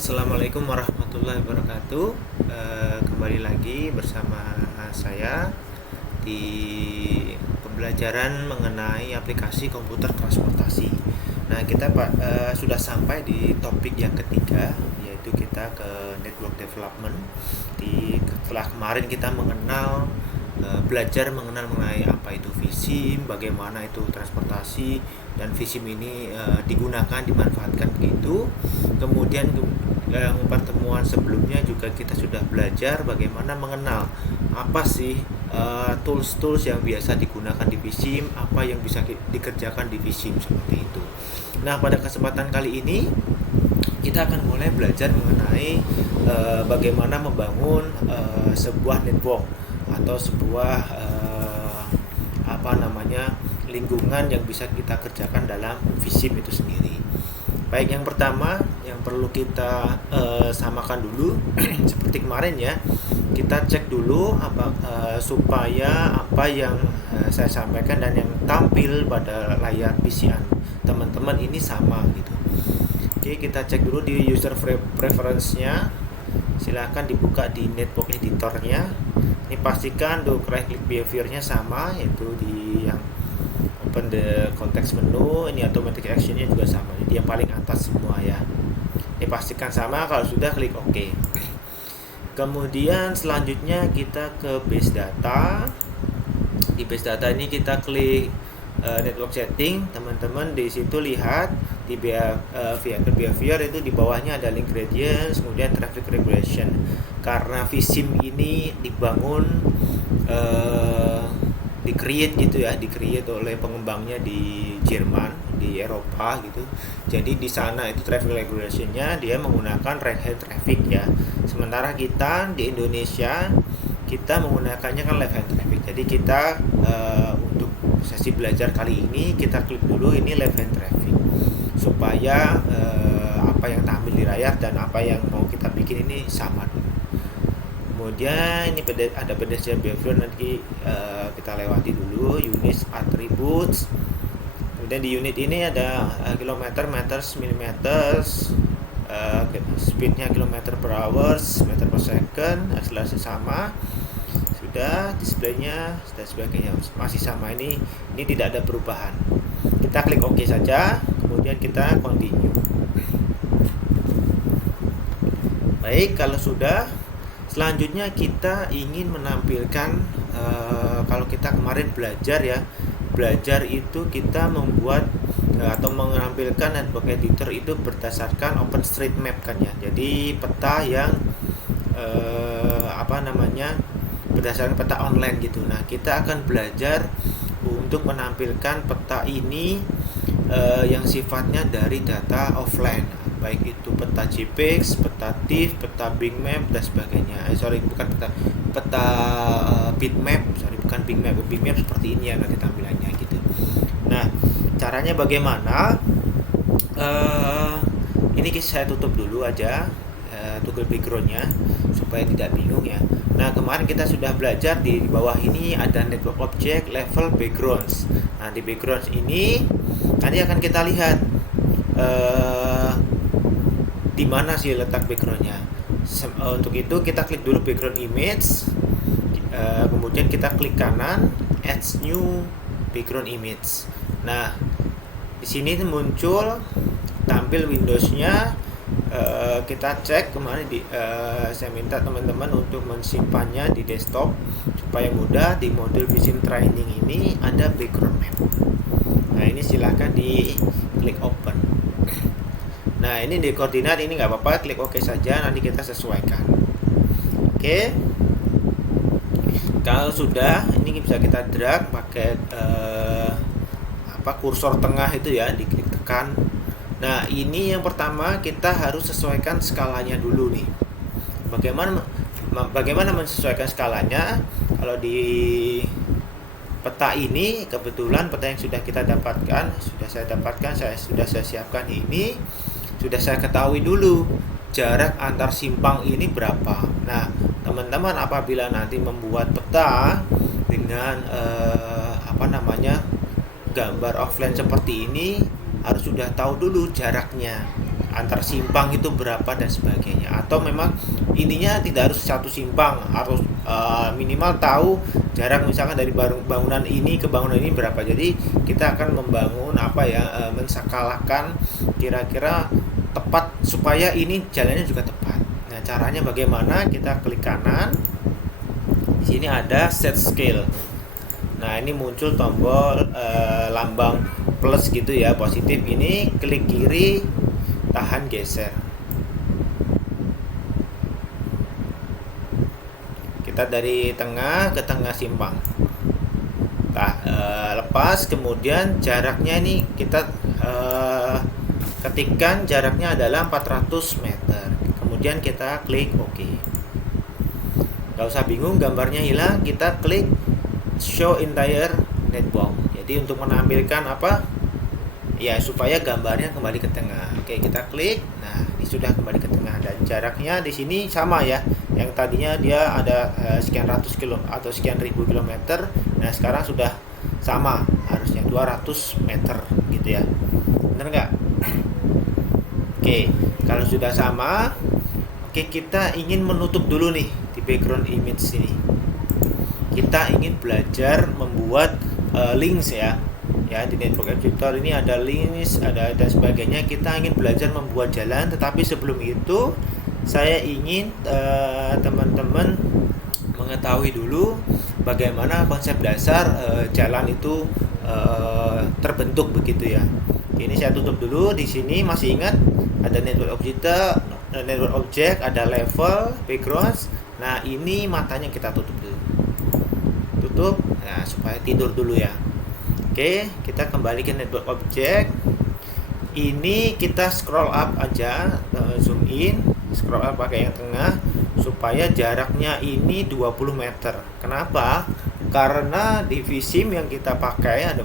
Assalamualaikum warahmatullahi wabarakatuh. Kembali lagi bersama saya di pembelajaran mengenai aplikasi komputer transportasi. Nah, kita sudah sampai di topik yang ketiga, yaitu kita ke network development. Setelah kemarin kita belajar mengenai apa itu vSIM, bagaimana itu transportasi, dan vSIM ini digunakan, dimanfaatkan begitu. Kemudian yang pertemuan sebelumnya juga kita sudah belajar bagaimana mengenal apa sih tools-tools yang biasa digunakan di vSIM, apa yang bisa dikerjakan di vSIM seperti itu. Nah, pada kesempatan kali ini kita akan mulai belajar mengenai bagaimana membangun sebuah network atau sebuah lingkungan yang bisa kita kerjakan dalam vSIM itu sendiri. Baik, yang pertama yang perlu kita samakan dulu seperti kemarin ya, kita cek dulu supaya apa yang saya sampaikan dan yang tampil pada layar PC teman-teman ini sama gitu. Oke, kita cek dulu di user preference-nya. Silahkan dibuka di network editornya. Ini pastikan right click behavior-nya sama, yaitu di yang open the context menu. Ini automatic action-nya juga sama, jadi yang paling atas semua ya. Ini pastikan sama, kalau sudah klik OK. Kemudian selanjutnya kita ke base data. Di base data ini kita klik network setting. Teman-teman di situ lihat di vehicle behavior itu di bawahnya ada link gradients, kemudian traffic regulation. Karena vSIM ini dibangun di-create oleh pengembangnya di Jerman, di Eropa gitu. Jadi di sana itu traffic regulation-nya dia menggunakan right hand traffic ya. Sementara kita di Indonesia kita menggunakannya kan left hand traffic. Jadi kita untuk sesi belajar kali ini kita klik dulu ini left hand traffic supaya apa yang tampil di layar dan apa yang mau kita bikin ini sama dulu. Kemudian ini ada pedestrian behavior, nanti kita lewati dulu unit attributes. Kemudian di unit ini ada kilometer, meters, milimeters, speednya kilometer per hour, meter per second, akselerasi sama, sudah, displaynya dan sebagainya masih sama. Ini tidak ada perubahan. Kita klik OK saja, kemudian kita continue. Baik, kalau sudah, selanjutnya kita ingin menampilkan kalau kita kemarin belajar itu kita membuat atau menampilkan network editor itu berdasarkan OpenStreetMap kan ya. Jadi peta yang berdasarkan peta online gitu. Nah, kita akan belajar untuk menampilkan peta ini yang sifatnya dari data offline, baik itu peta JPEG, peta TIFF, peta Bitmap dan sebagainya. Peta bitmap, bukan Bitmap. Bitmap seperti ini ya nanti tampilannya gitu. Nah, caranya bagaimana? Ini saya tutup dulu aja toggle background-nya supaya tidak bingung ya. Nah, kemarin kita sudah belajar di bawah ini ada network object level backgrounds. Nah, di backgrounds ini nanti akan kita lihat di mana sih letak background-nya. Untuk itu kita klik dulu background image, kemudian kita klik kanan add new background image. Nah, di sini muncul tampil Windows-nya. Kita cek kemarin saya minta teman-teman untuk mensimpannya di desktop supaya mudah. Di modul vSIM training ini ada background map. Nah, ini silahkan di klik open. Nah, ini di koordinat ini nggak apa-apa, klik OK saja, nanti kita sesuaikan. Oke. Kalau sudah, ini bisa kita drag pakai kursor tengah itu ya, diklik tekan. Nah, ini yang pertama kita harus sesuaikan skalanya dulu nih. Bagaimana menyesuaikan skalanya? Kalau di peta ini kebetulan peta yang sudah saya siapkan ini sudah saya ketahui dulu jarak antar simpang ini berapa. Nah, teman-teman apabila nanti membuat peta dengan gambar offline seperti ini harus sudah tahu dulu jaraknya. antar simpang itu berapa dan sebagainya, atau memang intinya tidak harus satu simpang, harus minimal tahu jarak misalkan dari bangunan ini ke bangunan ini berapa. Jadi kita akan membangun menskalakan kira-kira tepat supaya ini jalannya juga tepat. Nah, caranya bagaimana? Kita klik kanan. Di sini ada set scale. Nah, ini muncul tombol lambang plus gitu ya, positif. Ini klik kiri, tahan geser. Kita dari tengah ke tengah simpang. Nah, lepas, kemudian jaraknya ini kita ketikkan jaraknya adalah 400 meter. Kemudian kita klik OK. Gak usah bingung, gambarnya hilang. Kita klik show entire network. Jadi untuk menampilkan apa? Ya, supaya gambarnya kembali ke tengah. Oke, kita klik. Nah, ini sudah kembali ke tengah dan jaraknya di sini sama ya. Yang tadinya dia ada sekian ratus kilo atau sekian ribu kilometer. Nah, sekarang sudah sama, harusnya 200 meter gitu ya. Benar nggak? Oke, kalau sudah sama, oke, kita ingin menutup dulu nih di background image ini. Kita ingin belajar membuat links ya. Ya, di network editor ini ada links, ada dan sebagainya. Kita ingin belajar membuat jalan, tetapi sebelum itu saya ingin teman-teman mengetahui dulu bagaimana konsep dasar jalan itu terbentuk begitu ya. Ini saya tutup dulu. Di sini masih ingat ada network object, ada level, backgrounds. Nah, ini matanya kita tutup dulu. Tutup, nah, supaya tidur dulu ya. Oke, kita kembali ke network object. Ini kita scroll up aja, zoom in, scroll up pakai yang tengah supaya jaraknya ini 20 meter. Kenapa? Karena di vSIM yang kita pakai ada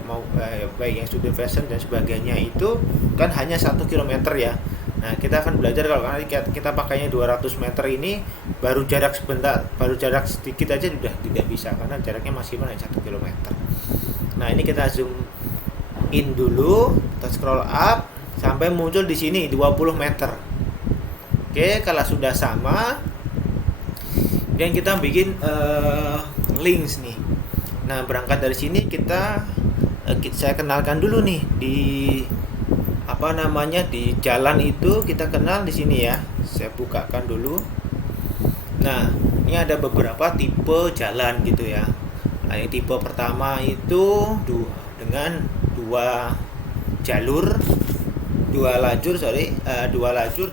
baik yang student version dan sebagainya itu kan hanya 1 km ya. Nah, kita akan belajar kalau kita pakainya 200 meter ini baru jarak sedikit aja sudah tidak bisa karena jaraknya maksimal hanya 1 km. Nah, ini kita zoom in dulu, kita scroll up sampai muncul di sini 20 meter. Oke, kalau sudah sama, dan kita bikin links nih. Nah, berangkat dari sini saya kenalkan dulu nih di di jalan itu kita kenal di sini ya. Saya bukakan dulu. Nah, ini ada beberapa tipe jalan gitu ya. Nah, yang tipe pertama itu dengan dua lajur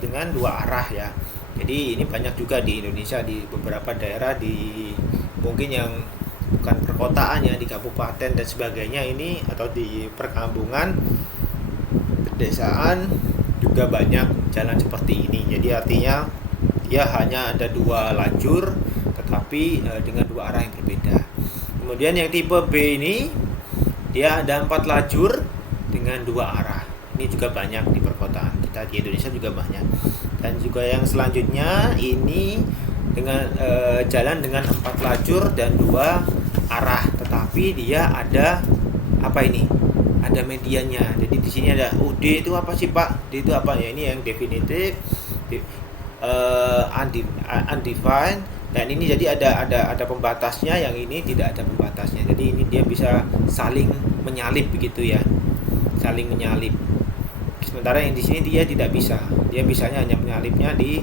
dengan dua arah ya. Jadi ini banyak juga di Indonesia, di beberapa daerah, di mungkin yang bukan perkotaan ya, di kabupaten dan sebagainya ini, atau di perkampungan, pedesaan juga banyak jalan seperti ini. Jadi artinya dia hanya ada dua lajur tetapi dengan dua arah yang berbeda. Kemudian yang tipe B ini dia ada 4 lajur dengan dua arah. Ini juga banyak di perkotaan kita, di Indonesia juga banyak. Dan juga yang selanjutnya ini dengan jalan dengan 4 lajur dan dua arah, tetapi dia ada ada mediannya. Jadi di sini ada D itu apa sih Pak? D itu apa ya? Ini yang definitif, undefined, dan ini jadi ada pembatasnya. Yang ini tidak ada pembatasnya. Jadi ini dia bisa saling menyalip begitu ya, saling menyalip. Sementara yang di sini dia tidak bisa. Dia bisanya hanya menyalipnya di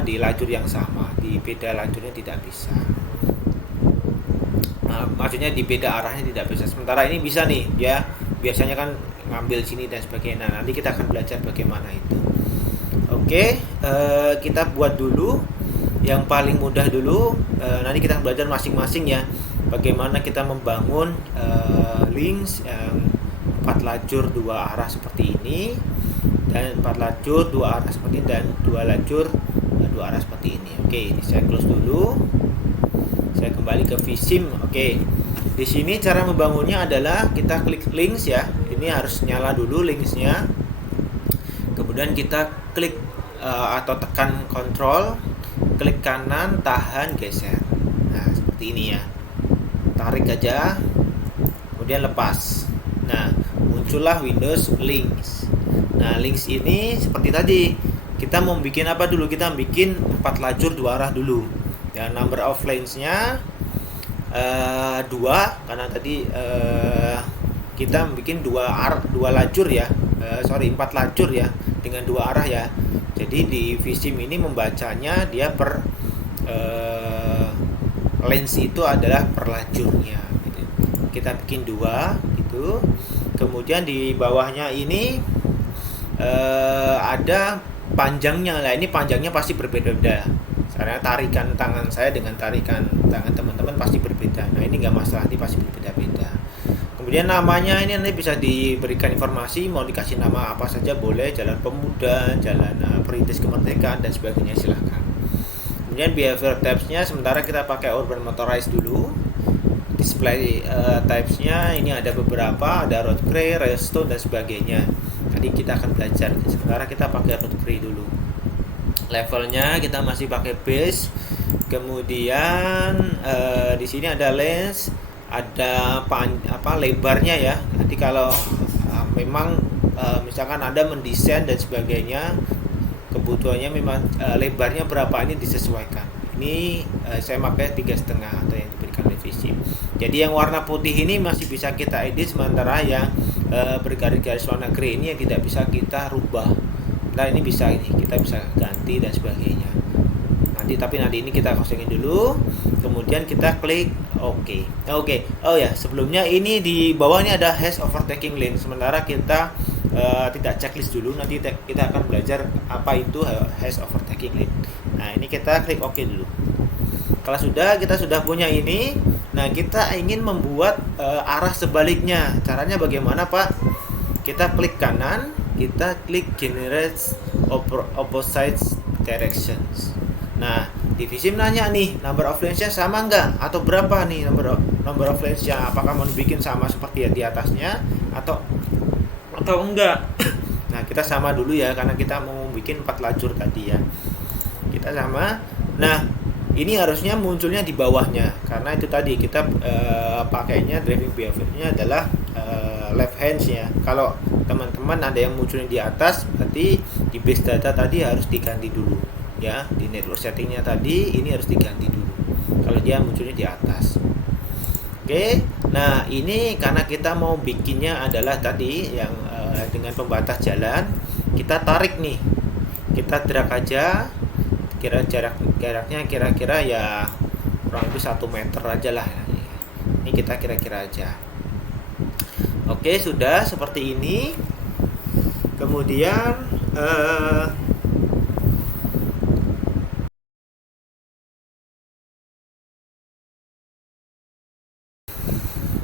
di lajur yang sama, di beda lajurnya tidak bisa. Nah, maksudnya di beda arahnya tidak bisa. Sementara ini bisa nih, dia biasanya kan ngambil sini dan sebagainya. Nah, nanti kita akan belajar bagaimana itu. Oke, kita buat dulu yang paling mudah dulu. Nanti kita belajar masing-masing ya, bagaimana kita membangun links yang 4 lajur 2 arah seperti ini, dan 4 lajur 2 arah seperti ini, dan 2 lajur 2 arah seperti ini. Oke, ini saya close dulu. Saya kembali ke vSIM. Oke. Di sini cara membangunnya adalah kita klik links ya. Ini harus nyala dulu linksnya. Kemudian kita klik atau tekan kontrol, klik kanan, tahan, geser. Nah, seperti ini ya. Tarik aja, kemudian lepas. Nah, muncullah Windows Links. Nah, Links ini seperti tadi, kita mau bikin apa dulu? Kita bikin 4 lajur 2 arah dulu. Dan number of lanes-nya 2, karena tadi kita bikin 2 lajur ya. 4 lajur ya, dengan 2 arah ya. Jadi di vSIM ini membacanya dia per lanes itu adalah per lajurnya gitu. Kita bikin 2 gitu. Kemudian di bawahnya ini ada panjangnya. Lah ini panjangnya pasti berbeda-beda. Karena tarikan tangan saya dengan tarikan tangan teman-teman pasti berbeda. Nah, ini nggak masalah, ini pasti berbeda-beda. Kemudian namanya ini nanti bisa diberikan informasi, mau dikasih nama apa saja boleh, Jalan Pemuda, Jalan Perintis Kemerdekaan dan sebagainya, silahkan. Kemudian behavior types-nya sementara kita pakai urban motorized dulu. Display types-nya ini ada beberapa, ada road gray, railstone dan sebagainya. Tadi kita akan belajar. Sementara kita pakai road gray dulu. Levelnya kita masih pakai base. Kemudian di sini ada lens, ada lebarnya ya. Nanti kalau memang misalkan Anda mendesain dan sebagainya, kebutuhannya memang lebarnya berapa ini disesuaikan. Ini saya pakai 3,5 atau yang diberikan oleh vSIM. Jadi yang warna putih ini masih bisa kita edit, sementara yang bergaris-garis warna grey ini yang tidak bisa kita rubah. Nah, ini bisa kita bisa ganti dan sebagainya. Tapi nanti ini kita kosongin dulu. Kemudian kita klik OK. Oke. Oh ya, sebelumnya ini di bawah ini ada hash overtaking lane. Sementara kita tidak checklist dulu, nanti kita akan belajar apa itu hash overtaking lane. Nah, ini kita klik OK dulu. Kalau kita sudah punya ini, nah kita ingin membuat arah sebaliknya. Caranya bagaimana, Pak? Kita klik kanan, kita klik generate opposite directions. Nah, di vSIM nanya nih, number of lanes-nya sama enggak? Atau berapa nih number of lanes-nya? Apakah mau dibikin sama seperti yang di atasnya atau enggak? Nah, kita sama dulu ya, karena kita mau bikin 4 lajur tadi ya. Kita sama. Nah, ini harusnya munculnya di bawahnya, karena itu tadi kita pakainya driving behavior-nya adalah left hands ya. Kalau teman-teman ada yang munculnya di atas, berarti di base data tadi harus diganti dulu ya. Di network settingnya tadi ini harus diganti dulu kalau dia munculnya di atas. Oke, nah ini karena kita mau bikinnya adalah tadi yang dengan pembatas jalan, kita tarik nih, kita drag aja, jaraknya kira-kira ya kurang lebih 1 meter aja lah. Ini kita kira-kira aja. Oke, sudah seperti ini. Kemudian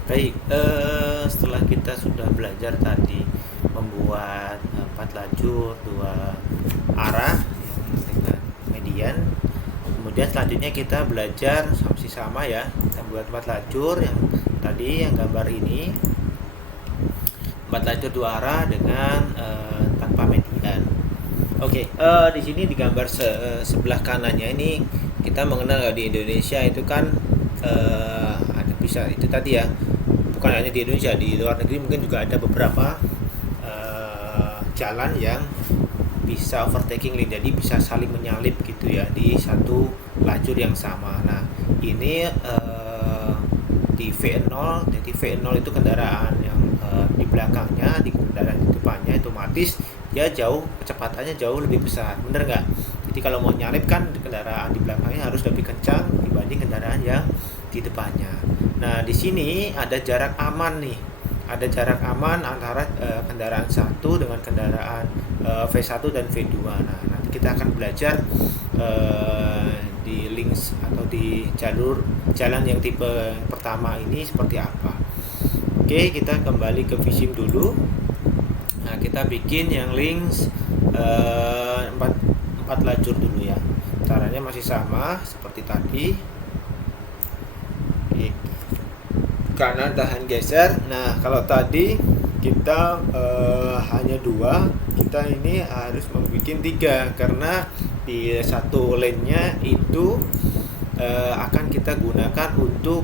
baik, setelah kita sudah belajar tadi membuat 4 lajur 2 arah dengan median, kemudian selanjutnya kita belajar masih sama ya, kita buat 4 lajur yang tadi yang gambar ini, 4 lajur 2 arah dengan tanpa median. Oke, di sini di gambar sebelah kanannya ini kita mengenal di Indonesia itu kan ada bisa itu tadi ya, bukan hanya di Indonesia, di luar negeri mungkin juga ada beberapa jalan yang bisa overtaking lane, jadi bisa saling menyalip gitu ya di satu lajur yang sama. Nah, ini di V0, jadi V0 itu kendaraan yang di belakangnya, di kendaraan di depannya otomatis dia kecepatannya jauh lebih besar, bener nggak? Jadi kalau mau nyalip kan kendaraan di belakangnya harus lebih kencang dibanding kendaraan yang di depannya. Nah, di sini ada jarak aman nih, ada jarak aman antara kendaraan 1 dengan kendaraan V1 dan V2. Nah, nanti kita akan belajar di links atau di jalur jalan yang tipe pertama ini seperti apa. Oke, kita kembali ke vSIM dulu. Nah, kita bikin yang links 4 lajur dulu ya. Caranya masih sama seperti tadi. Oke. Kanan tahan geser. Nah, kalau tadi kita hanya 2, kita ini harus membuat 3 karena di satu lane-nya itu akan kita gunakan untuk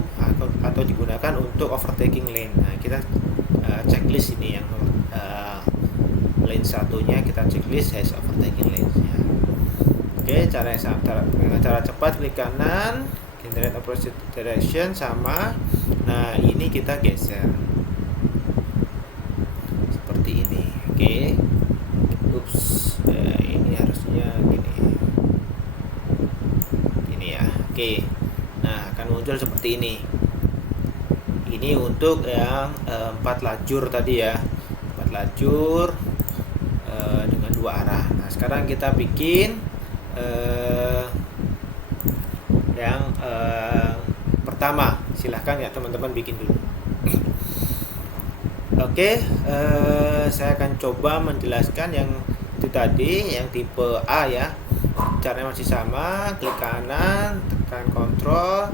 atau digunakan untuk overtaking lane. Nah, kita checklist ini yang lane satunya kita checklist hash overtaking lane-nya. Oke, dengan cara cepat klik kanan, generate opposite direction sama. Nah, ini kita geser seperti ini. Oke. Ini harusnya gini ya. Oke. Nah, akan muncul seperti ini. Ini untuk yang 4 lajur tadi ya, 4 lajur dengan 2 arah. Nah, sekarang kita bikin yang pertama. Silahkan ya teman-teman bikin dulu. Oke, saya akan coba menjelaskan yang itu tadi, yang tipe A ya. Caranya masih sama, klik kanan, tekan kontrol,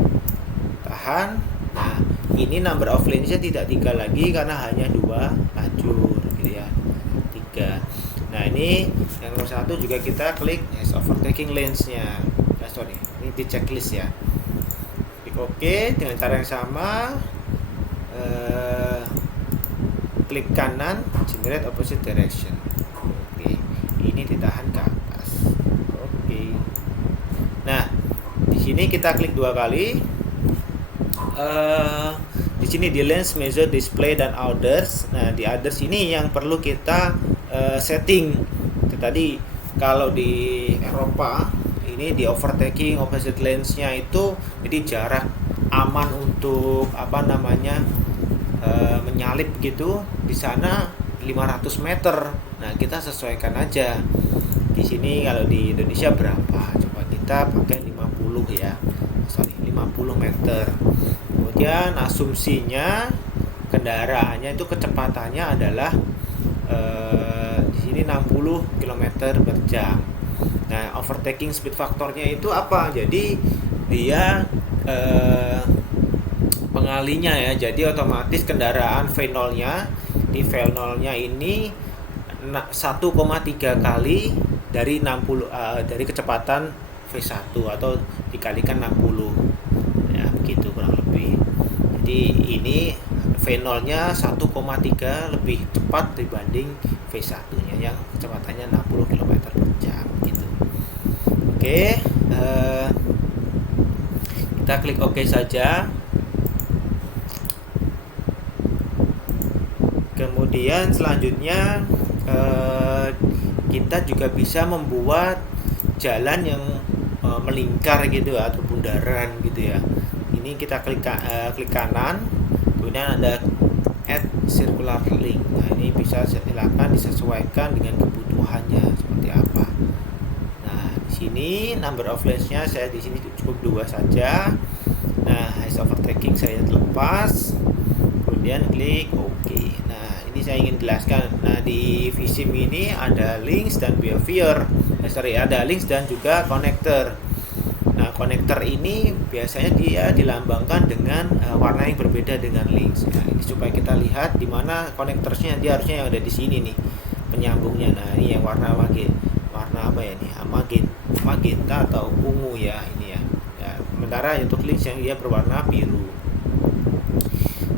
tahan. Nah, ini number of lanes-nya tidak 3 lagi karena hanya 2 lajur gitu ya. 3. Nah, ini yang nomor 1 juga kita klik hash overtaking lanes-nya. Ini di checklist ya. Klik OK dengan cara yang sama. Klik kanan, generate opposite direction. Oke, ini ditahan ke atas. Oke. Nah, di sini kita klik 2 kali. Di sini di lanes, measure, display dan others. Nah, di others ini yang perlu kita setting. Itu tadi kalau di Eropa ini di overtaking opposite lanes-nya itu jadi jarak aman untuk menyalip gitu di sana 500 meter. Nah, kita sesuaikan aja. Di sini kalau di Indonesia berapa? Coba kita pakai 50 ya. 50 meter. Kemudian asumsinya kendaraannya itu kecepatannya adalah di sini 60 km per jam. Nah, overtaking speed faktornya itu apa? Jadi dia pengalinya ya. Jadi otomatis kendaraan V0-nya di V0-nya ini 1,3 kali dari 60 dari kecepatan V1 atau dikalikan 60. Ya, begitu kurang lebih. Jadi ini V0-nya 1,3 lebih cepat dibanding V1-nya yang kecepatannya 60 km per jam gitu. Oke, kita klik OK saja. Kemudian selanjutnya kita juga bisa membuat jalan yang melingkar gitu atau bundaran gitu ya. Ini kita klik kanan, kemudian ada add circular link. Nah, ini bisa silakan disesuaikan dengan kebutuhannya seperti apa. Nah, di sini number of lanes-nya saya di sini cukup 2 saja. Nah, hash overtaking saya lepas, kemudian klik OK. Nah, ini saya ingin jelaskan. Nah, di vSim ini ada links dan behavior. Ada links dan juga connector. Nah, connector ini biasanya dia dilambangkan dengan warna yang berbeda dengan links. Nah, ini supaya kita lihat di mana connectorsnya. Dia harusnya yang ada di sini nih, penyambungnya. Nah, ini yang warna apa ya nih? Magenta atau ungu ya ini ya. Ya, sementara untuk links yang dia berwarna biru.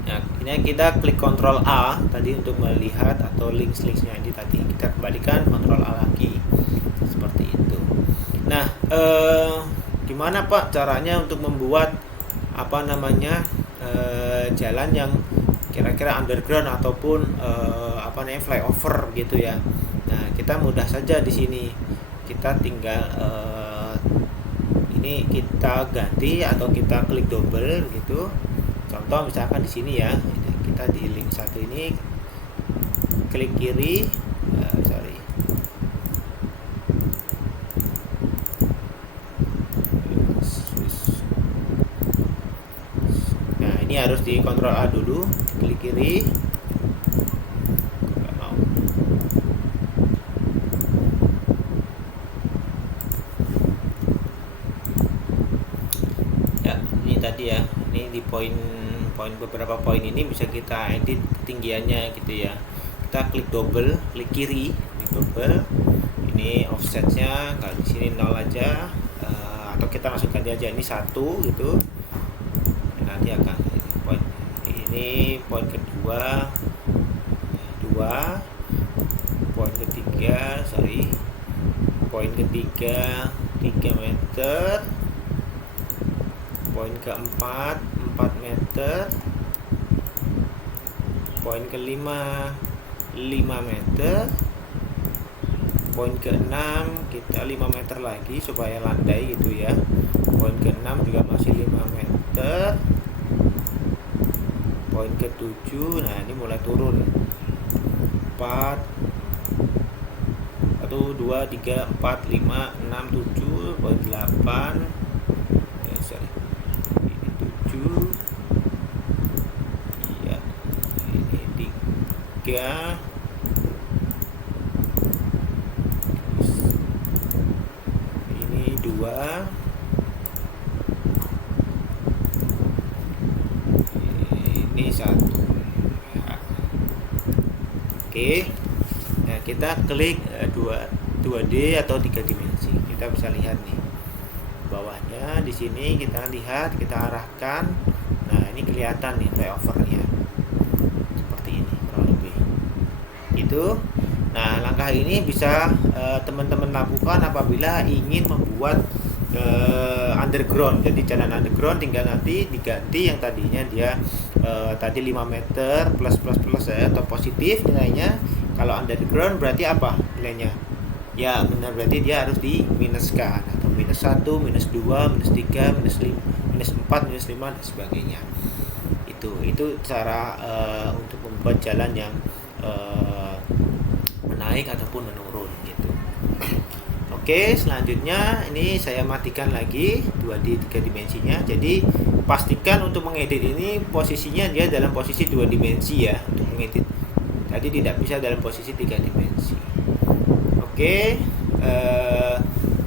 Nah, ini kita klik Ctrl A tadi untuk melihat atau links-linksnya ini tadi. Kita kembalikan Ctrl A lagi. Seperti itu. Nah, gimana Pak caranya untuk membuat jalan yang kira-kira underground ataupun flyover gitu ya. Nah, kita mudah saja di sini. Kita tinggal ini kita ganti atau kita klik double gitu. Contoh misalkan di sini ya. Kita di link 1 ini klik kiri. Ini harus di Ctrl A dulu, klik kiri. Nggak mau. Ya, ini tadi ya. Ini di beberapa poin ini bisa kita edit ketinggiannya gitu ya. Kita klik double, klik kiri, klik double. Ini offsetnya kalau di sini 0 aja, atau kita masukkan aja ini 1 gitu. Nanti akan ini poin kedua kedua, poin ketiga 3 meter, poin keempat 4 meter, poin kelima 5 meter, poin keenam kita 5 meter lagi supaya landai gitu ya. Poin keenam juga masih 5 meter. Poin ketujuh, nah ini mulai turun, 4 1 2 3 4 5 6 7, poin 8 ini 7 ya, ini 3, ini 2, ini 1 ya. Oke, nah kita klik 2D atau 3 dimensi. Kita bisa lihat nih bawahnya, di sini kita lihat, kita arahkan. Nah ini kelihatan nih flyovernya seperti ini kurang lebih itu. Nah langkah ini bisa teman-teman lakukan apabila ingin membuat underground. Jadi jalan underground tinggal nanti diganti yang tadinya dia tadi 5 meter plus ya, atau positif nilainya. Kalau underground berarti apa nilainya? Ya benar, berarti dia harus diminuskan, atau minus 1, minus 2, minus 3, minus 5, minus 4, minus 5 dan sebagainya. Itu cara untuk membuat jalan yang menaik ataupun menurun gitu. Oke, selanjutnya ini saya matikan lagi 2D 3 dimensinya. Jadi pastikan untuk mengedit ini posisinya dia dalam posisi 2 dimensi ya, untuk mengedit. Tadi tidak bisa dalam posisi 3 dimensi. Oke,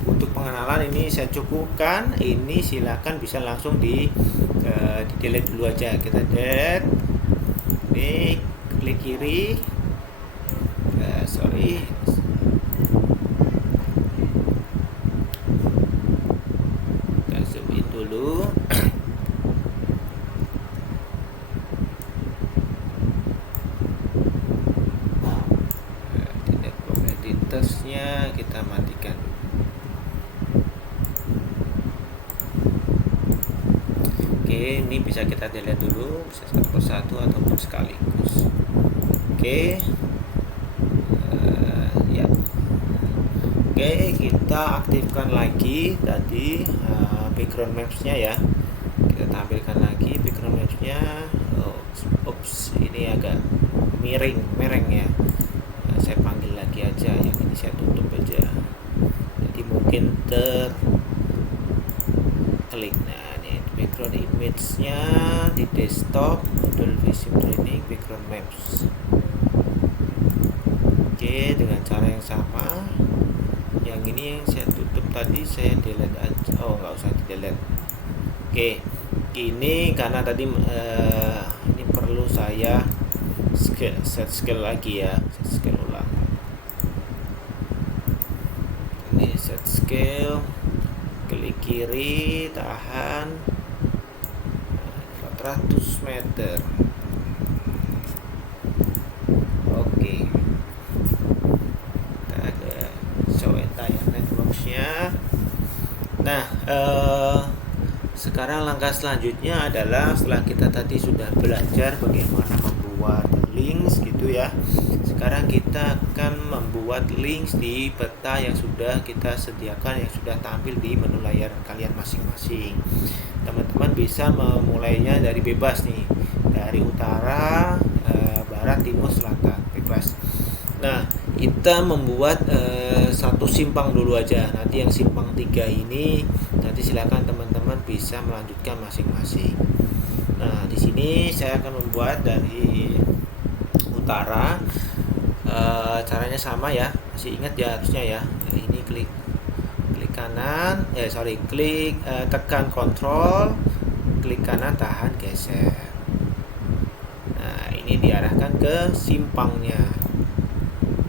untuk pengenalan ini saya cukupkan. Ini silakan bisa langsung di delete dulu aja. Kita delete. Ini klik kiri. Kita zoom in dulu. Editasnya kita matikan. Oke, ini bisa kita delete dulu, bisa satu persatu ataupun sekaligus. Oke, ya. Oke, kita aktifkan lagi tadi background maps-nya ya. Kita tampilkan lagi background maps-nya. Ini agak mereng ya. Saya panggil lagi aja, yang ini saya tutup aja. Jadi mungkin terklik. Nah, ini background image-nya di desktop, model Vissim Training background maps. Oke, dengan cara yang sama. Yang ini yang saya tutup tadi saya delete aja. Oh, nggak usah di delete. Oke, ini karena tadi ini perlu saya set scale lagi ya, set scale ulang. Ini set scale, klik kiri, tahan 400 meter. Oke, kita ada show entire networks-nya. Nah, sekarang langkah selanjutnya adalah setelah kita tadi sudah belajar bagaimana membuat links gitu ya. Sekarang kita akan membuat links di peta yang sudah kita sediakan, yang sudah tampil di menu layar kalian masing-masing. Teman-teman bisa memulainya dari bebas nih, dari utara, barat, timur, selatan, bebas. Nah, kita membuat satu simpang dulu aja. Nanti yang simpang 3 ini nanti silakan teman-teman bisa melanjutkan masing-masing. Nah, di sini saya akan membuat dari utara. Caranya sama ya, masih ingat ya harusnya ya. Ini klik kanan, klik tekan kontrol, klik kanan, tahan, geser. Nah, ini diarahkan ke simpangnya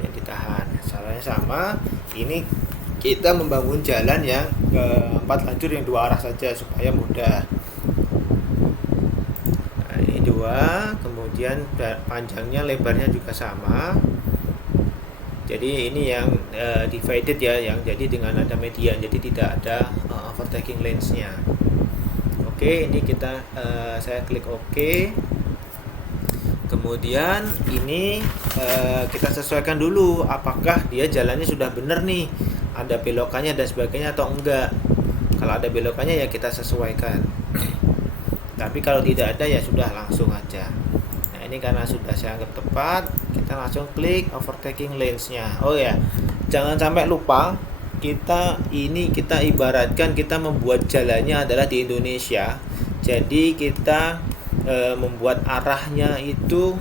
yang ditahan. Caranya sama. Ini kita membangun jalan yang 4 lajur yang 2 arah saja supaya mudah. Nah, ini 2, kemudian kemudian panjangnya, lebarnya juga sama. Jadi ini yang divided ya, yang jadi dengan ada median, jadi tidak ada overtaking lens-nya. Oke, ini saya klik OK. Kemudian ini kita sesuaikan dulu apakah dia jalannya sudah benar nih, ada belokannya dan sebagainya atau enggak. Kalau ada belokannya ya kita sesuaikan. Tapi kalau tidak ada ya sudah langsung aja. Nah ini karena sudah saya anggap tepat, kita langsung klik overtaking lens-nya. Oh ya, jangan sampai lupa, kita ibaratkan kita membuat jalannya adalah di Indonesia. Jadi kita membuat arahnya itu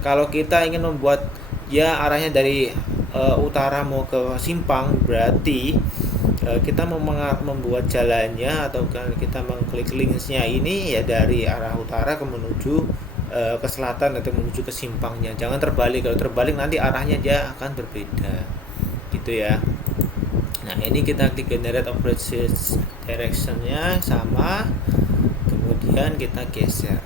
kalau kita ingin membuat ya arahnya dari utara mau ke Simpang, berarti kita membuat jalannya atau kita mengklik linksnya ini ya dari arah utara menuju ke selatan atau menuju ke Simpangnya. Jangan terbalik, kalau terbalik nanti arahnya dia akan berbeda gitu ya. Nah ini kita klik generate opposite direction-nya sama, kemudian kita geser.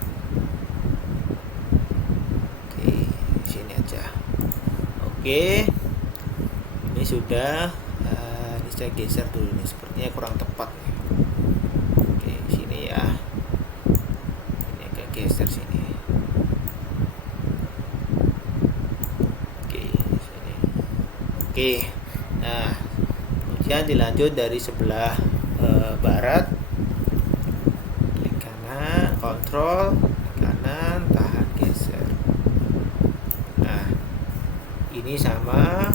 Oke, sini aja. Oke, ini sudah. Ini saya geser dulu nih, sepertinya kurang tepat. Oke, sini ya. Ini agak geser sini. Oke, sini. Oke, nah kemudian dilanjut dari sebelah barat. Kontrol kanan, tahan, geser. Nah ini sama.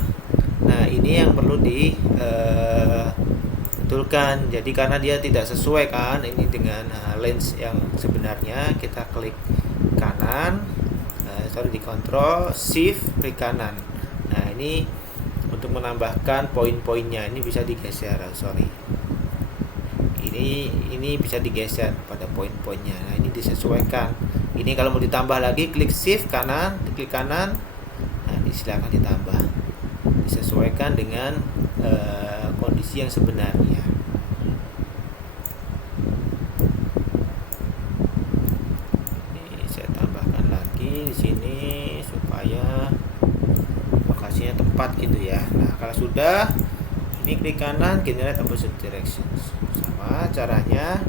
Nah ini yang perlu dibetulkan. Jadi karena dia tidak sesuai kan ini dengan lens yang sebenarnya, kita klik kanan, di kontrol shift klik kanan. Nah ini untuk menambahkan poin-poinnya, ini bisa digeser. Ini bisa digeser pada poin-poinnya. Nah ini disesuaikan. Ini kalau mau ditambah lagi klik shift kanan, klik kanan. Nah silakan ditambah. Disesuaikan dengan kondisi yang sebenarnya. Ini saya tambahkan lagi di sini supaya lokasinya tepat gitu ya. Nah kalau sudah, ini klik kanan generate opposite directions. Sama caranya,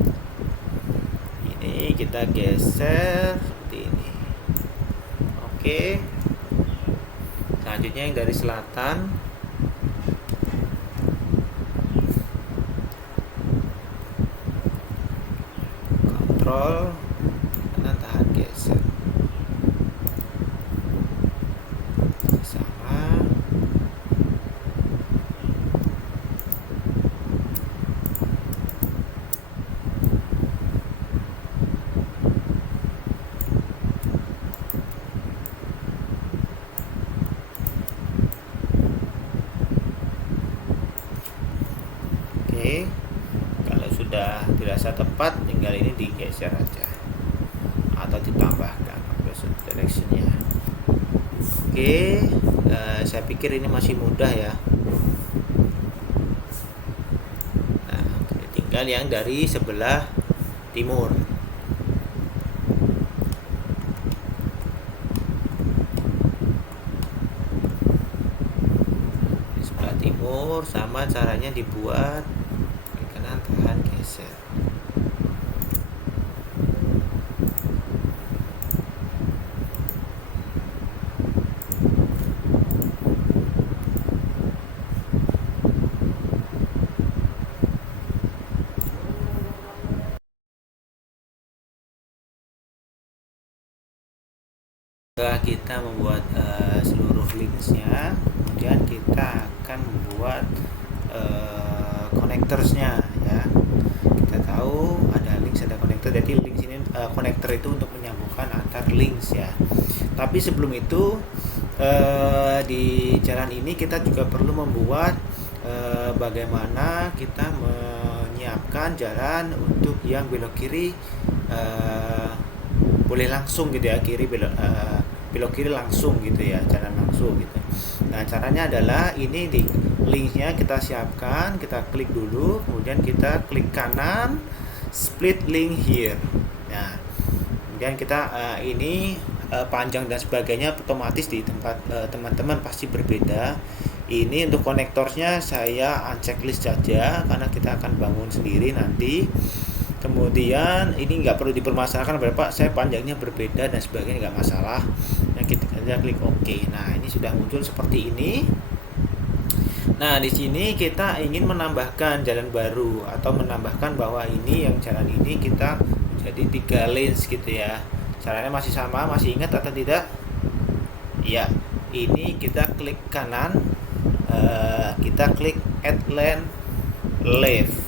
ini kita geser seperti ini. Oke, selanjutnya yang dari selatan, kontrol kanan, tahan, geser. Sama. Oke, kalau sudah dirasa tepat, tinggal ini digeser aja atau ditambahkan opposite direction-nya. Oke, saya pikir ini masih mudah ya. Nah, tinggal yang dari sebelah timur. Di sebelah timur sama caranya dibuat. Kanan, tahan, geser. Setelah kita membuat seluruh linksnya, kemudian kita akan membuat connectorsnya ya. Kita tahu ada links, ada connector. Jadi links ini connector itu untuk menyambungkan antar links ya. Tapi sebelum itu di jalan ini kita juga perlu membuat bagaimana kita menyiapkan jalan untuk yang belok kiri boleh langsung gitu ya, belok kiri langsung gitu ya, jalan langsung gitu. Nah caranya adalah ini di linknya kita siapkan, kita klik dulu, kemudian kita klik kanan, split link here. Nah Kemudian kita ini panjang dan sebagainya otomatis di tempat teman-teman pasti berbeda. Ini untuk konektornya saya unchecklist saja karena kita akan bangun sendiri nanti. Kemudian ini nggak perlu dipermasalahkan berapa saya panjangnya berbeda dan sebagainya, nggak masalah. Nah, kita klik OK. Nah, ini sudah muncul seperti ini. Nah, di sini kita ingin menambahkan jalan baru atau menambahkan bahwa ini yang jalan ini kita jadi 3 lanes gitu ya. Caranya masih sama, masih ingat atau tidak? Ya, ini kita klik kanan, kita klik add lane left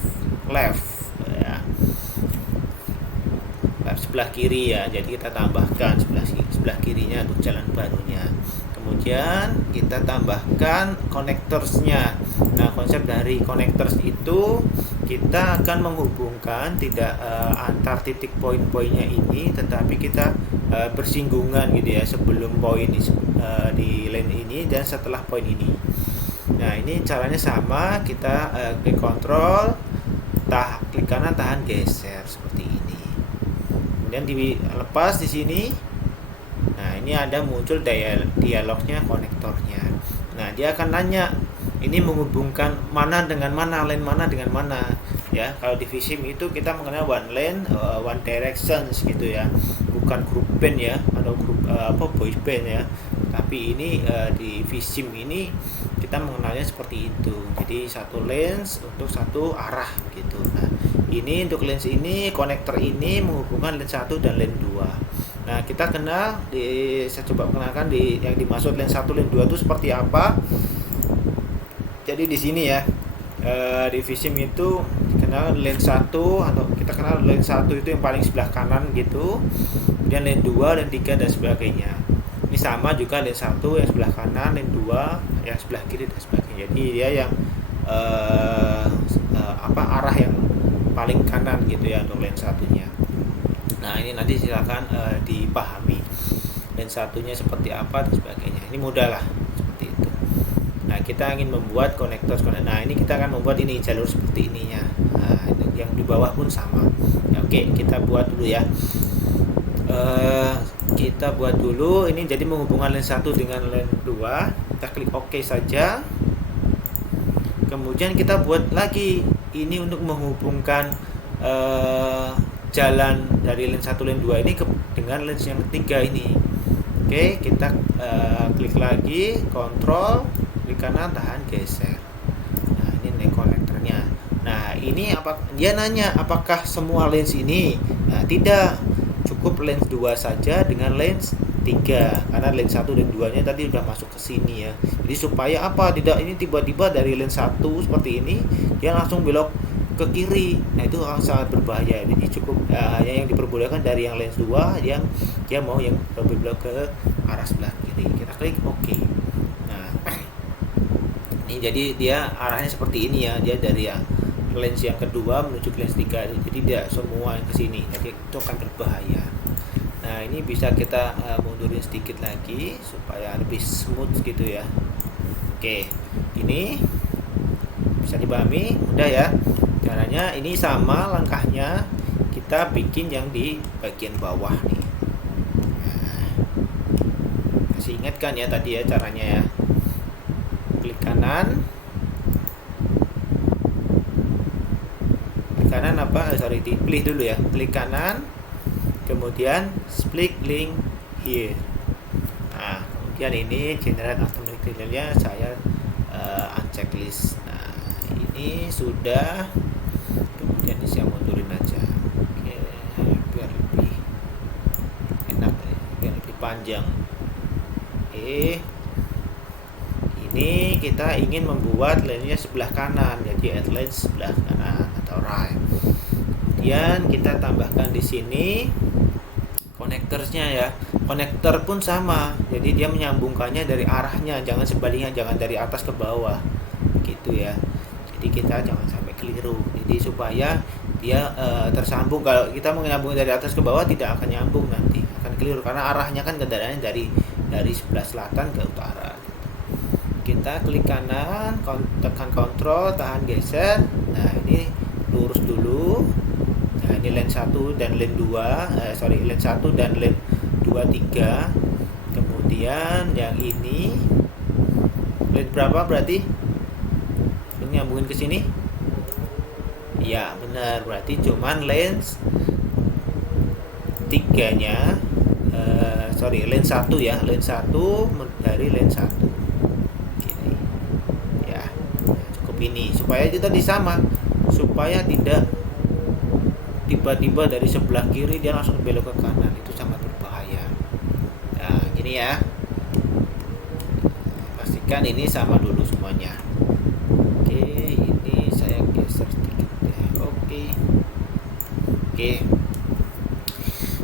ya. Sebelah kiri ya, jadi kita tambahkan sebelah kirinya untuk jalan barunya. Kemudian kita tambahkan connectors-nya. Nah, konsep dari connectors itu kita akan menghubungkan tidak antar titik poin-poinnya ini, tetapi kita bersinggungan gitu ya, sebelum poin di lane ini dan setelah poin ini. Nah, ini caranya sama, kita klik kontrol, klik kanan, tahan, geser seperti ini. Kemudian dilepas di sini. Nah, ini ada muncul dialognya konektornya. Nah, dia akan nanya ini menghubungkan mana dengan mana, lane mana dengan mana ya. Kalau di vSIM itu kita mengenal one lane, one directions gitu ya, bukan grup band ya atau grup voice band ya. Tapi ini di vSIM ini kita mengenalnya seperti itu. Jadi satu lens untuk satu arah gitu. Nah, ini untuk lens ini, konektor ini menghubungkan lens 1 dan lens 2. Nah, kita kenal saya coba kenalkan yang dimaksud lens 1, lens 2 itu seperti apa. Jadi di sini ya, di vSIM itu dikenal lens 1 atau kita kenal lens 1 itu yang paling sebelah kanan gitu. Kemudian lens 2, lens 3 dan sebagainya. Ini sama juga lens 1 yang sebelah kanan, lens 2 yang sebelah kiri dan sebagainya. Jadi dia yang arah yang paling kanan gitu ya untuk lens 1-nya. Nah, ini nanti silakan dipahami lens 1-nya seperti apa dan sebagainya. Ini mudah lah seperti itu. Nah, kita ingin membuat konektor. Nah, ini kita akan membuat ini jalur seperti ininya. Nah, yang di bawah pun sama. Ya, oke, kita buat dulu ya. Kita buat dulu ini jadi menghubungkan lens 1 dengan lens 2. Kita klik OK saja. Kemudian kita buat lagi ini untuk menghubungkan jalan dari lens 1 lens 2 ini dengan lens yang ketiga ini. Oke, kita klik lagi, kontrol, klik kanan, tahan, geser. Nah, ini konektornya. Nah, ini dia nanya apakah semua lens ini? Nah, tidak. Cukup lens 2 saja dengan lens 3 karena lens 1 dan 2-nya tadi sudah masuk ke sini ya. Jadi supaya tidak ini tiba-tiba dari lens 1 seperti ini dia langsung belok ke kiri. Nah, itu sangat berbahaya. Jadi cukup yang diperbolehkan dari yang lens 2 yang dia mau yang belok ke arah sebelah kiri. Kita klik OK. Nah, ini jadi dia arahnya seperti ini ya. Dia dari lens yang kedua menuju ke lens 3. Jadi tidak semua ke sini. Jadi itu akan berbahaya. Nah, ini bisa kita mundurin sedikit lagi supaya lebih smooth gitu ya. Oke, ini bisa dipahami, mudah ya. Caranya ini sama langkahnya, kita bikin yang di bagian bawah nih. Nah, masih ingat kan ya tadi ya caranya ya. Klik kanan. Klik kanan pilih dulu ya. Klik kanan. Kemudian split link here. Nah, kemudian ini generate automatic nya saya unchecklist. Nah, ini sudah. Kemudian ini saya mundurin aja. Oke, biar lebih enak, biar lebih panjang. Oke. Ini kita ingin membuat lane-nya sebelah kanan, jadi add lane sebelah kanan atau right. Kemudian kita tambahkan di sini konektornya ya. Konektor pun sama, jadi dia menyambungkannya dari arahnya, jangan sebaliknya, jangan dari atas ke bawah gitu ya. Jadi kita jangan sampai keliru. Jadi supaya dia tersambung. Kalau kita menyambung dari atas ke bawah tidak akan nyambung, nanti akan keliru karena arahnya kan kendaraannya dari sebelah selatan ke utara gitu. Kita klik kanan, tekan kontrol, tahan, geser. Nah, ini lurus dulu. Nah, ini lens 1 dan lens 2, lens 1 dan lens 2 3. Kemudian yang ini lens berapa berarti? Ini nyambungin ke sini? Ya, benar. Berarti cuman lens 3-nya lens 1 ya, lens 1 dari lens 1 gini ya. Cukup ini supaya kita disama, supaya tidak tiba-tiba dari sebelah kiri dia langsung belok ke kanan, itu sangat berbahaya. Nah, gini ya, pastikan ini sama dulu semuanya. Oke, ini saya geser sedikit ya. Oke.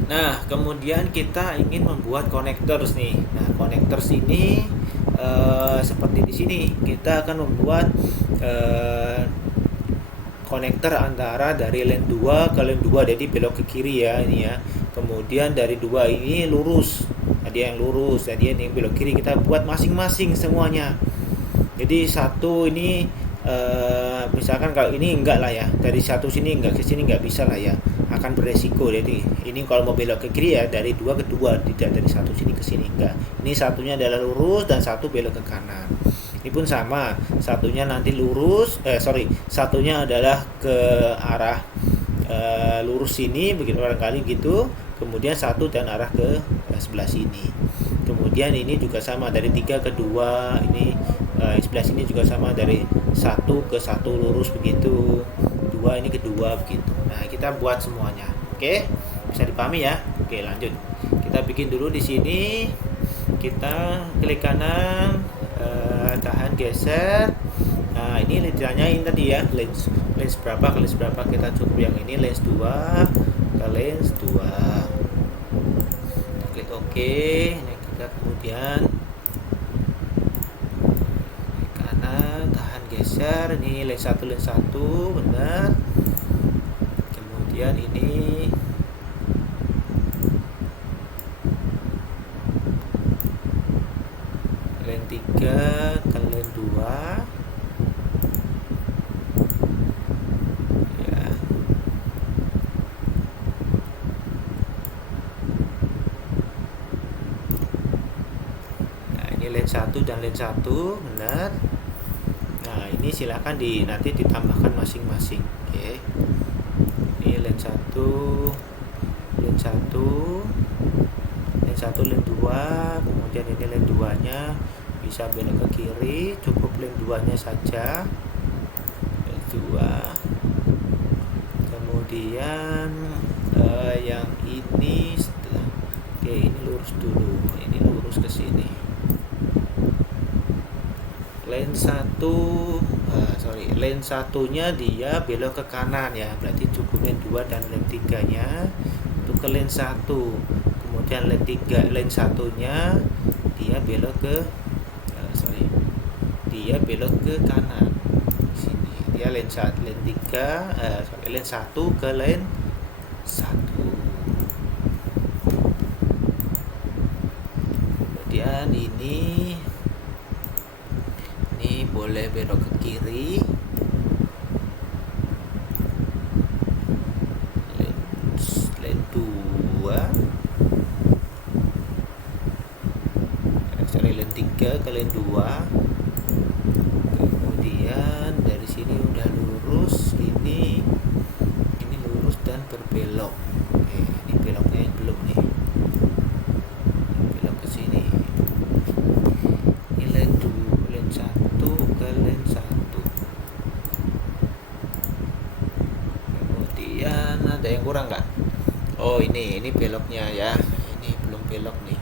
Nah, kemudian kita ingin membuat connectors nih. Nah, connectors ini seperti di sini kita akan membuat konektor antara dari lens 2 ke lens 2, jadi belok ke kiri ya ini ya. Kemudian dari 2 ini lurus. Tadi yang lurus, jadi yang belok kiri kita buat masing-masing semuanya. Jadi satu ini misalkan kalau ini enggak lah ya, dari satu sini enggak ke sini enggak bisa lah ya, akan beresiko. Jadi ini kalau mau belok ke kiri ya dari 2 ke 2, tidak dari satu sini ke sini enggak. Ini satunya adalah lurus dan satu belok ke kanan. Ini pun sama, satunya nanti lurus, satunya adalah ke arah lurus sini, begitu barangkali gitu. Kemudian satu dan arah ke sebelah sini. Kemudian ini juga sama dari 3 ke 2, ini sebelah sini juga sama dari 1 ke 1 lurus begitu. 2 ini ke 2 begitu. Nah, kita buat semuanya. Oke? Bisa dipahami ya? Oke, lanjut. Kita bikin dulu di sini. Kita klik kanan, tahan geser. Nah, ini ditanyain tadi ya, lens berapa ke lens berapa, kita cukup yang ini lens 2 ke lens 2. Kita klik OK. Nah, kita kemudian kanan, tahan geser. Ini lens 1 benar. Kemudian ini lens 3 ke lens 2 ya. Nah, ini lens 1 dan lens 1 benar. Nah, ini silakan nanti ditambahkan masing-masing. Oke. Ini lens 1 lens 1 lens 1 lens 2, kemudian ini lens 2 nya bisa belok ke kiri, cukup lens 2 nya saja, lens 2. Kemudian yang ini setelah, oke, ini lurus dulu, ini lurus ke sini. Lens 1 nya dia belok ke kanan ya, berarti cukup lens 2 dan lens 3 nya untuk ke lens 1. Kemudian lens 1 nya dia belok ke kanan sini. Dia lens 1 ke lens 1. Kemudian ini boleh belok ke kiri. Lens 2 lens 3 ke lens 2. Kemudian dari sini udah lurus, ini lurus dan berbelok. Oke, ini beloknya yang belum nih, belok ke sini. Ini lens 1 ke lens 1. Kemudian ada yang kurang nggak? Oh, ini beloknya ya, ini belum belok nih.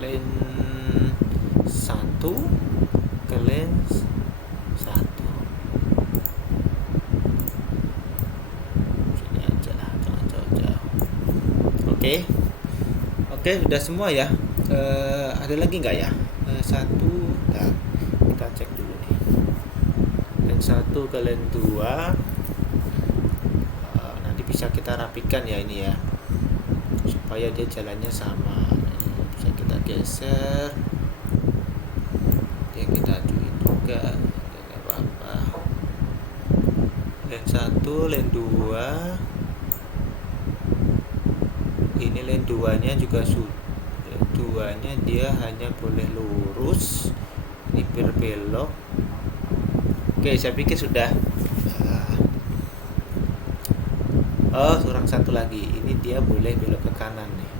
Lens 1 ke lens 1. Sini aja, jangan jauh-jauh. Oke, sudah semua ya. Ada lagi nggak ya? Satu, nah, kita cek dulu nih. Lens 1 ke lens 2. Nanti bisa kita rapikan ya ini ya, supaya dia jalannya sama. Bisa kita geser, yang kita ajuin. Oke. enggak apa-apa. Lane 1, lane 2. Ini lane 2 nya juga sudah. Lane 2 nya dia hanya boleh lurus, ini berbelok. Oke, saya pikir sudah. Oh, kurang satu lagi. Ini dia boleh belok ke kanan nih.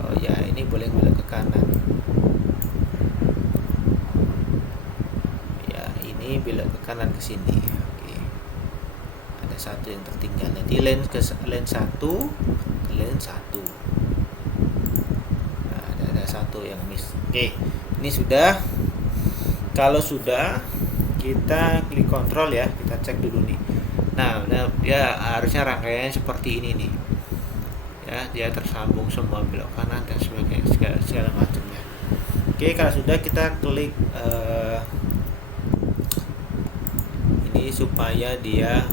Oh ya, ini boleh belok ke kanan. Ya, ini belok ke kanan ke sini. Oke. Ada satu yang tertinggal. Nanti lane 1 ke lane 1. Nah, ada satu yang miss. Oke. Ini sudah. Kalau sudah, kita klik kontrol ya. Kita cek dulu nih. Nah, dia harusnya rangkaian seperti ini nih. Ya, dia tersambung semua belok kanan dan sebagainya, segala macamnya. Oke, kalau sudah kita klik ini supaya dia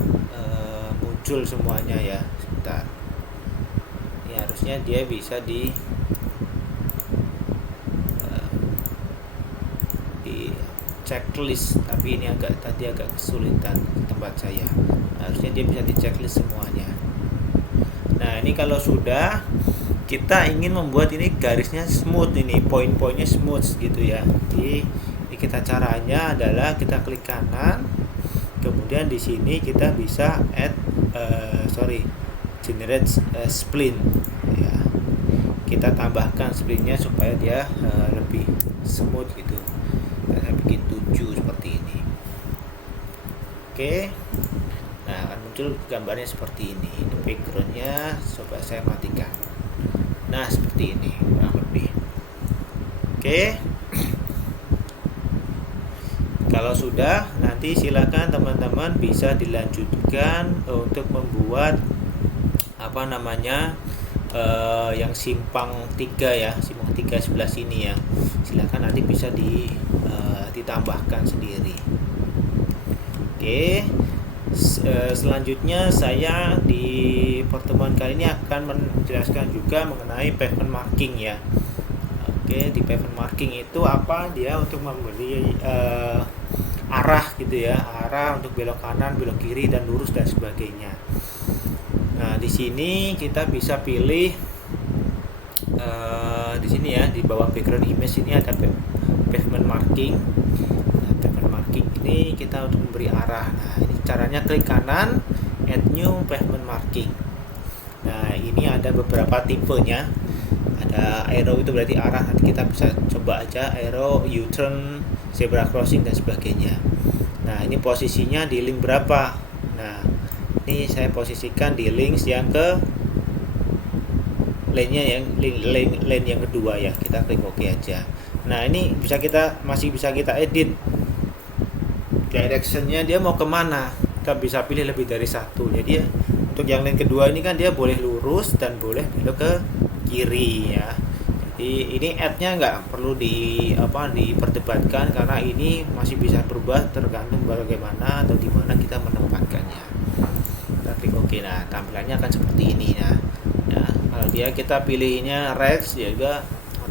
muncul semuanya ya. Sebentar. Ini harusnya dia bisa di checklist, tapi ini tadi agak kesulitan di tempat saya. Harusnya dia bisa di checklist semuanya. Nah, ini kalau sudah, kita ingin membuat ini garisnya smooth, ini poin-poinnya smooth gitu ya. Jadi kita caranya adalah kita klik kanan, kemudian di sini kita bisa generate spline ya. Kita tambahkan spline-nya supaya dia lebih smooth gitu. Saya bikin 7 seperti ini. Oke. Nah, akan muncul gambarnya seperti ini. Ini backgroundnya, coba saya matikan. Nah, seperti ini kurang lebih. Oke. Kalau sudah, nanti silakan teman-teman bisa dilanjutkan untuk membuat yang simpang 3 ya, simpang 3 sebelah sini ya. Silakan nanti bisa ditambahkan sendiri. Oke. Selanjutnya saya di pertemuan kali ini akan menjelaskan juga mengenai pavement marking ya. Oke, di pavement marking itu apa? Dia untuk memberi arah gitu ya, arah untuk belok kanan, belok kiri dan lurus dan sebagainya. Nah, di sini kita bisa pilih di sini ya, di bawah background image ini ada pavement marking. Nah, pavement marking ini kita untuk memberi arah. Nah, ini caranya klik kanan, add new pavement marking. Nah, ini ada beberapa tipenya. Ada arrow itu berarti arah, nanti kita bisa coba aja arrow, U-turn, zebra crossing dan sebagainya. Nah, ini posisinya di link berapa? Nah, ini saya posisikan di links yang ke lane yang kedua ya. Kita klik OK aja. Nah, ini masih bisa kita edit directionnya, dia mau kemana. Kita bisa pilih lebih dari satu. Jadi untuk yang lane kedua ini kan dia boleh lurus dan boleh belok ke kiri ya. Jadi ini add-nya nggak perlu diperdebatkan karena ini masih bisa berubah tergantung bagaimana atau di mana kita menempatkannya. Kita klik OK. Nah, tampilannya akan seperti ini ya. Nah, kalau kita pilihnya Rex juga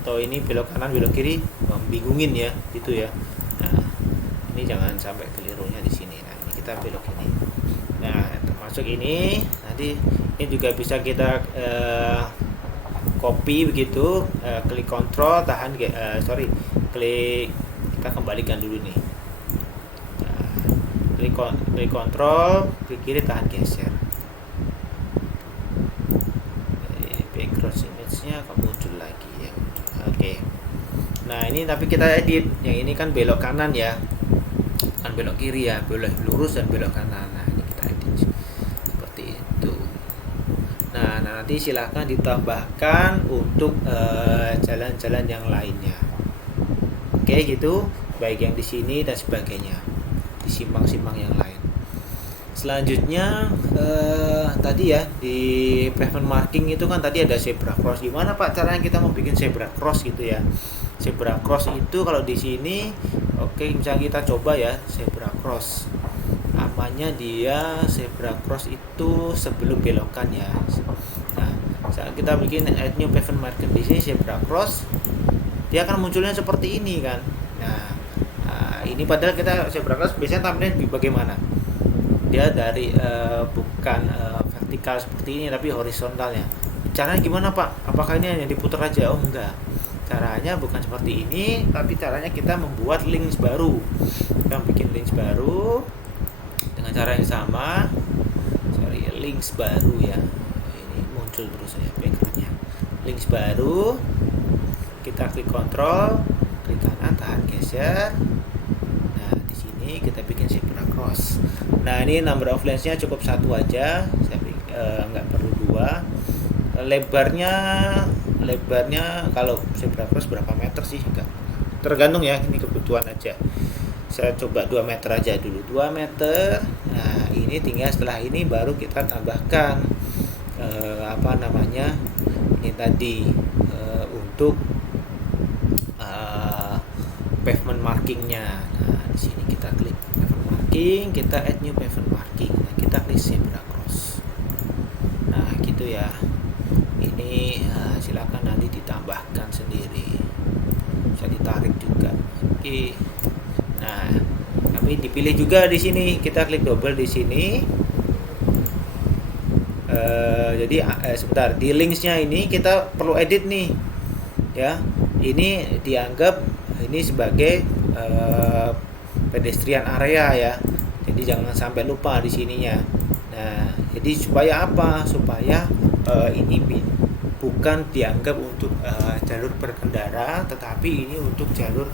atau ini belok kanan belok kiri, bingungin ya gitu ya. Nah, ini jangan sampai kelirunya di sini. Nah, ini kita belok ini. Nah, termasuk ini nanti ini juga bisa kita copy begitu, klik kontrol klik, kita kembalikan dulu nih. Nah, klik kontrol, klik kiri, tahan geser. Background image-nya akan muncul lagi ya. Oke. Nah, ini tapi kita edit. Yang ini kan belok kanan ya, bukan belok kiri ya, boleh lurus dan belok kanan. Nah, ini kita edit seperti itu. Nah, nanti silahkan ditambahkan untuk jalan-jalan yang lainnya. Oke, gitu. Baik yang di sini dan sebagainya. Di simpang-simpang yang lain. Selanjutnya tadi ya di pavement marking itu kan tadi ada zebra cross. Gimana Pak caranya kita mau bikin zebra cross gitu ya? Zebra cross itu kalau di sini misalnya kita coba ya zebra cross. Namanya dia zebra cross itu sebelum belokan ya. Nah, saat kita bikin add new pavement marking di sini zebra cross, dia akan munculnya seperti ini kan. Nah, ini padahal kita zebra cross biasanya thumbnail bagaimana? Dia dari bukan vertikal seperti ini tapi horizontalnya. Caranya gimana Pak? Apakah ini hanya diputar aja? Oh enggak. Caranya bukan seperti ini, tapi caranya kita membuat links baru. Kita bikin links baru dengan cara yang sama. Links baru ya. Ini muncul terus ya backgroundnya. Links baru. Kita klik kontrol, klik kanan, tahan geser. Nah di sini kita bikin zebra cross. Nah ini number of lens-nya cukup satu aja. Saya nggak perlu dua. Lebarnya kalau zebra cross berapa meter sih? Enggak. Tergantung ya, ini kebutuhan aja. Saya coba 2 meter aja dulu, 2 meter. Nah ini tinggal setelah ini baru kita tambahkan ini tadi untuk pavement markingnya. Nah di sini kita klik pavement marking, kita add new pavement marking. Nah, kita klik zebra cross. Nah gitu ya. Ini silakan nanti ditambahkan sendiri, bisa ditarik juga. Oke. Nah, tapi dipilih juga di sini. Kita klik double di sini. Jadi sebentar, di linksnya ini kita perlu edit nih, ya. Ini dianggap ini sebagai pedestrian area ya. Jadi jangan sampai lupa di sininya. Nah, jadi supaya apa? Supaya ini bukan dianggap untuk jalur berkendara, tetapi ini untuk jalur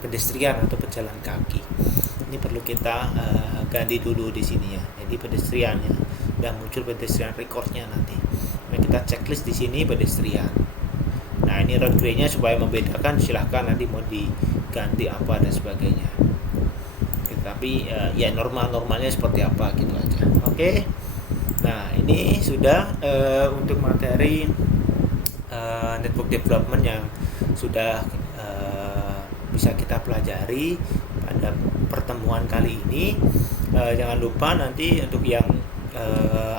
pedestrian atau pejalan kaki. Ini perlu kita ganti dulu di sini ya. Jadi pedestriannya dan muncul pedestrian recordnya nanti. Nah, kita checklist di sini pedestrian. Nah ini roadway-nya supaya membedakan, silahkan nanti mau diganti apa dan sebagainya. Tapi ya normalnya seperti apa gitu aja. Oke. Nah ini sudah untuk materi network development yang sudah bisa kita pelajari pada pertemuan kali ini. Jangan lupa nanti untuk yang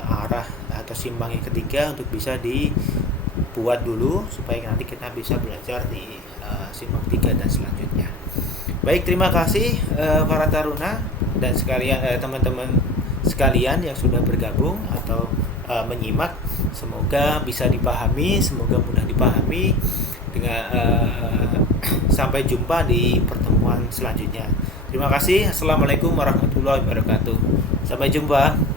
arah atau simpang yang ketiga untuk bisa dibuat dulu supaya nanti kita bisa belajar di simpang 3 dan selanjutnya. Baik, terima kasih para taruna dan sekalian teman-teman sekalian yang sudah bergabung atau menyimak. Semoga bisa dipahami, semoga mudah dipahami. Dengan sampai jumpa di pertemuan selanjutnya. Terima kasih. Assalamualaikum warahmatullahi wabarakatuh. Sampai jumpa.